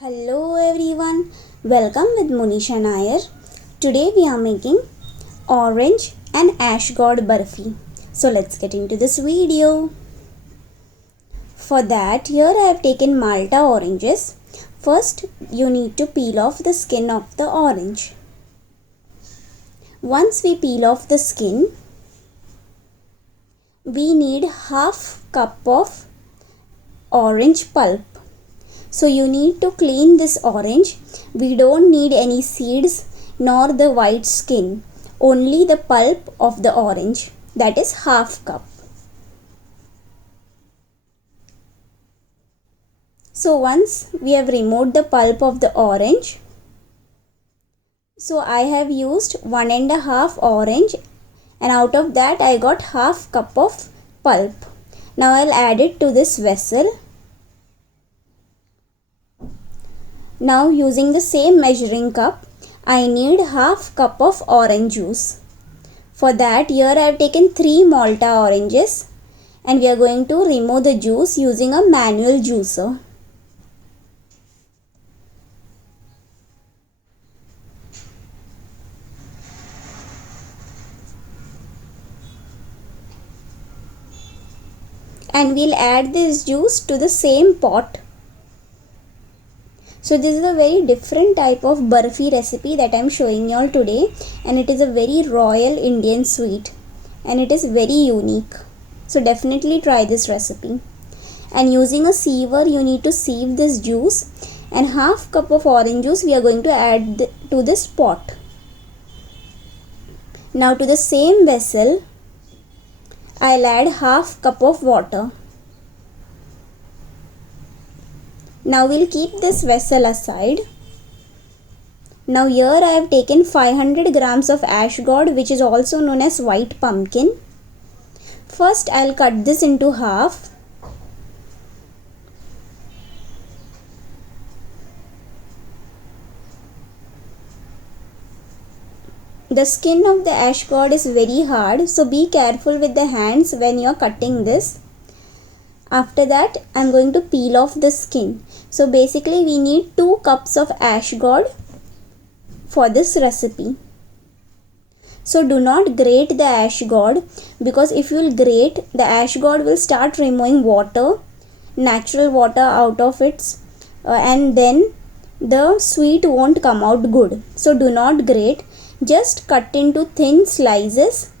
Hello everyone, welcome with Munisha Nair. Today we are making orange and ash god barfi. So let's get into this video. For that, here I have taken Malta oranges. First, you need to peel off the skin of the orange. Once we peel off the skin, we need half cup of orange pulp. So you need to clean this orange. We don't need any seeds nor the white skin, only the pulp of the orange, that is half cup. So once we have removed the pulp of the orange, so I have used 1.5 orange and out of that I got half cup of pulp. Now I'll add it to this vessel. Now using the same measuring cup, I need half cup of orange juice. For that, here I have taken 3 Malta oranges and we are going to remove the juice using a manual juicer. And we'll add this juice to the same pot. So this is a very different type of barfi recipe that I am showing you all today, and it is a very royal Indian sweet and it is very unique. So definitely try this recipe. And using a sieve, you need to sieve this juice, and half cup of orange juice we are going to add to this pot. Now to the same vessel, I'll add half cup of water. Now we'll keep this vessel aside. Now here I have taken 500 grams of ash god, which is also known as white pumpkin. First I'll cut this into half. The skin of the ash god is very hard, so be careful with the hands when you are cutting this. After that, I am going to peel off the skin. So basically we need 2 cups of ash god for this recipe. So do not grate the ash god, because if you will grate, the ash god will start removing water, natural water out of it, and then the sweet won't come out good. So do not grate, just cut into thin slices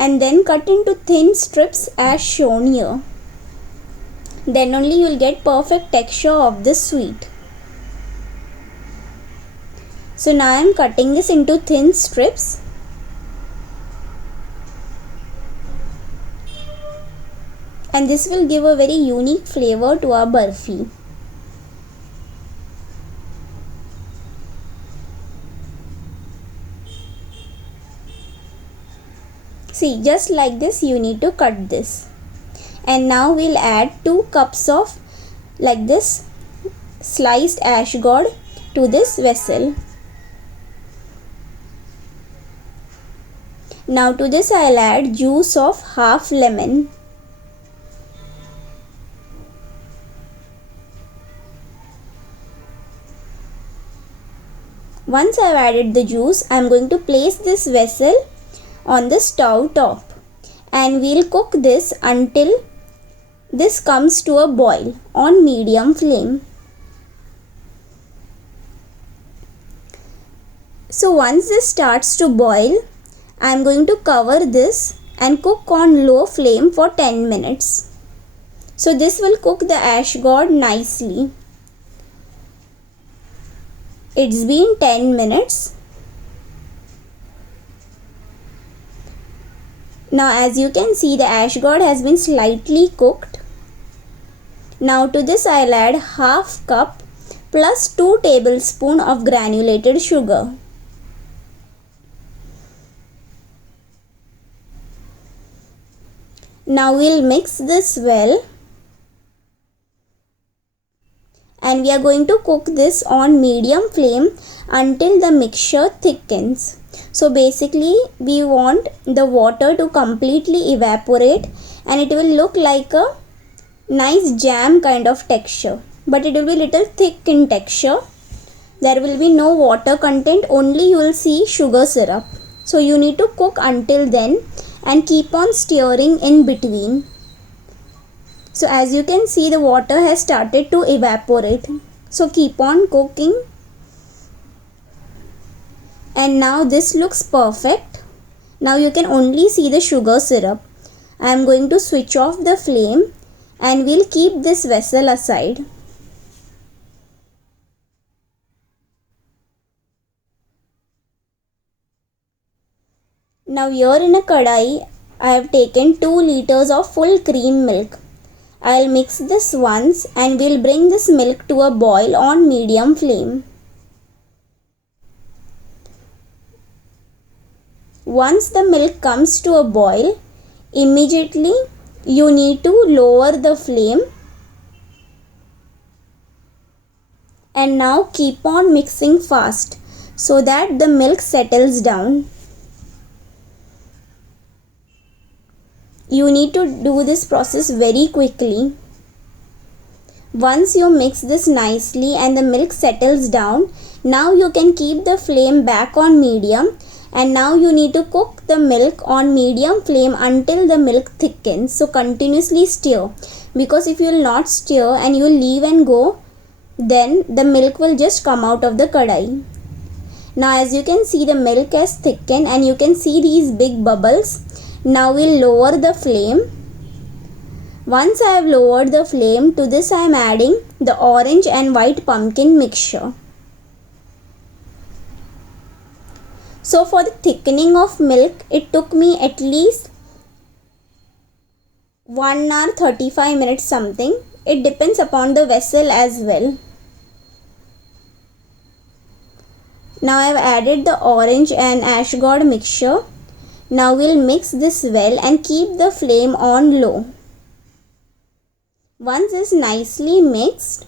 and then cut into thin strips as shown here. Then only you will get perfect texture of this sweet. So now I am cutting this into thin strips. And this will give a very unique flavor to our barfi. See, just like this you need to cut this. And now we'll add 2 cups of like this sliced ash god to this vessel. Now to this I'll add juice of half lemon. Once I've added the juice, I'm going to place this vessel on the stove top, and we'll cook this until this comes to a boil on medium flame. So once this starts to boil, I am going to cover this and cook on low flame for 10 minutes. So this will cook the ash god nicely. It's been 10 minutes. Now as you can see, the ash god has been slightly cooked. Now to this I'll add half cup plus 2 tablespoons of granulated sugar. Now we'll mix this well, and we are going to cook this on medium flame until the mixture thickens. So basically we want the water to completely evaporate and it will look like a nice jam kind of texture. but it will be little thick in texture. There will be no water content, only you will see sugar syrup. So you need to cook until then and keep on stirring in between. So as you can see, the water has started to evaporate. So keep on cooking. And now this looks perfect. Now you can only see the sugar syrup. I am going to switch off the flame and we'll keep this vessel aside. Now here in a kadai, I have taken 2 liters of full cream milk. I'll mix this once and we'll bring this milk to a boil on medium flame. Once the milk comes to a boil, immediately you need to lower the flame and now keep on mixing fast so that the milk settles down. You need to do this process very quickly. Once you mix this nicely and the milk settles down, now you can keep the flame back on medium, and now you need to cook the milk on medium flame until the milk thickens. So continuously stir, because if you will not stir and you will leave and go, then the milk will just come out of the kadai. Now as you can see, the milk has thickened and you can see these big bubbles. Now we'll lower the flame. Once I have lowered the flame, to this I am adding the orange and white pumpkin mixture. So for the thickening of milk, it took me at least 1 hour 35 minutes something. It depends upon the vessel as well. Now I have added the orange and ash gourd mixture. Now we'll mix this well and keep the flame on low. Once this nicely mixed,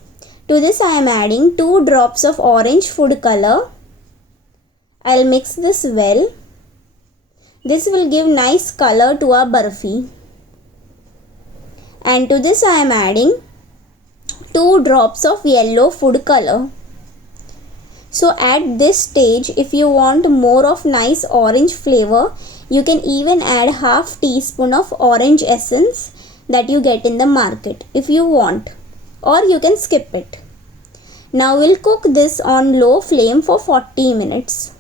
to this I am adding 2 drops of orange food color. I'll mix this well. This will give nice color to our barfi. And to this I am adding 2 drops of yellow food color. So at this stage, if you want more of nice orange flavor, you can even add half teaspoon of orange essence that you get in the market if you want, or you can skip it. Now we'll cook this on low flame for 40 minutes.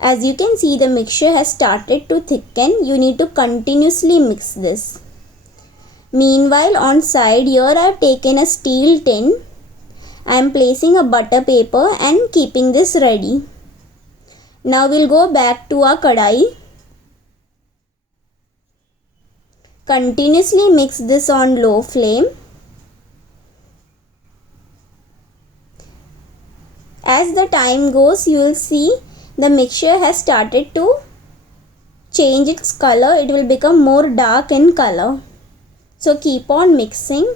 As you can see, the mixture has started to thicken. You need to continuously mix this. Meanwhile, on side here I have taken a steel tin. I am placing a butter paper and keeping this ready. Now we'll go back to our kadai. Continuously mix this on low flame. As the time goes, you will see the mixture has started to change its color. It will become more dark in color. So keep on mixing.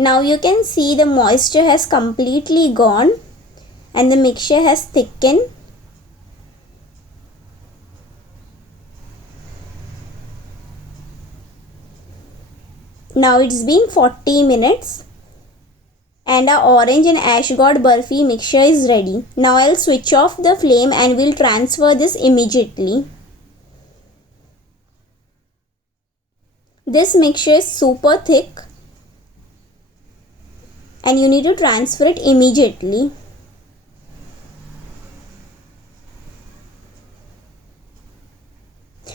Now you can see the moisture has completely gone and the mixture has thickened. Now it's been 40 minutes and our orange and ash gourd barfi mixture is ready. Now I'll switch off the flame and we'll transfer this immediately. This mixture is super thick and you need to transfer it immediately.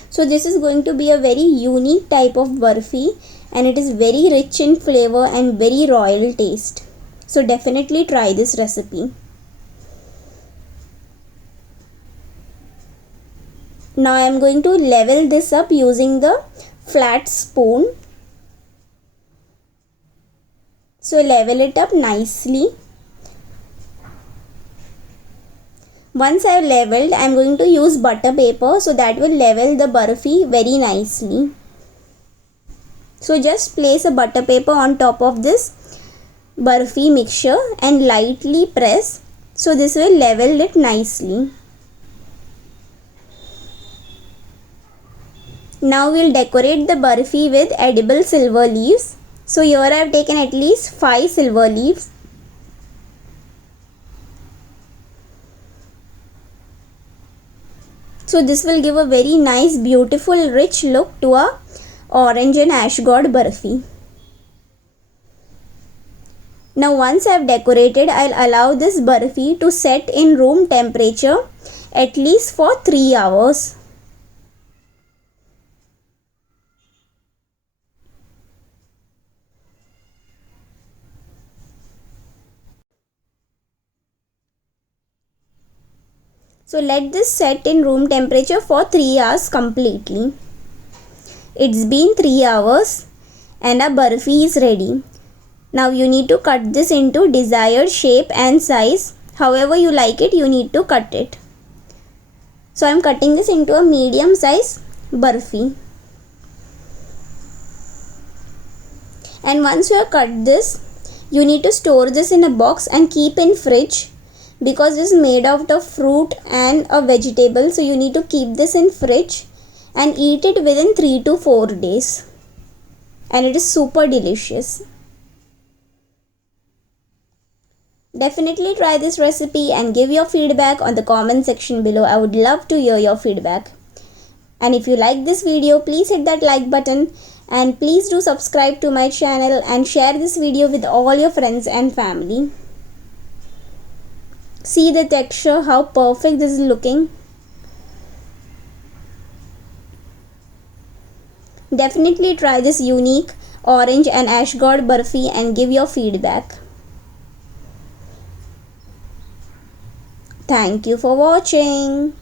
So this is going to be a very unique type of barfi and it is very rich in flavor and very royal taste. So definitely try this recipe. Now I am going to level this up using the flat spoon. So level it up nicely. Once I have leveled, I am going to use butter paper so that will level the barfi very nicely. So just place a butter paper on top of this barfi mixture and lightly press. So this will level it nicely. Now we'll decorate the barfi with edible silver leaves. So here I have taken at least 5 silver leaves. So this will give a very nice, beautiful, rich look to a orange and ash god barfi. Now once I have decorated, I'll allow this barfi to set in room temperature at least for 3 hours. So let this set in room temperature for 3 hours completely. It's been 3 hours and our barfi is ready. Now you need to cut this into desired shape and size. However you like it, you need to cut it. So I am cutting this into a medium size barfi. And once you have cut this, you need to store this in a box and keep in fridge, because this is made out of fruit and a vegetable. So you need to keep this in fridge and eat it within 3 to 4 days. And it is super delicious. Definitely try this recipe and give your feedback on the comment section below. I would love to hear your feedback. And if you like this video, please hit that like button and please do subscribe to my channel and share this video with all your friends and family. See the texture, how perfect this is looking. Definitely try this unique orange and ash god barfi and give your feedback. Thank you for watching.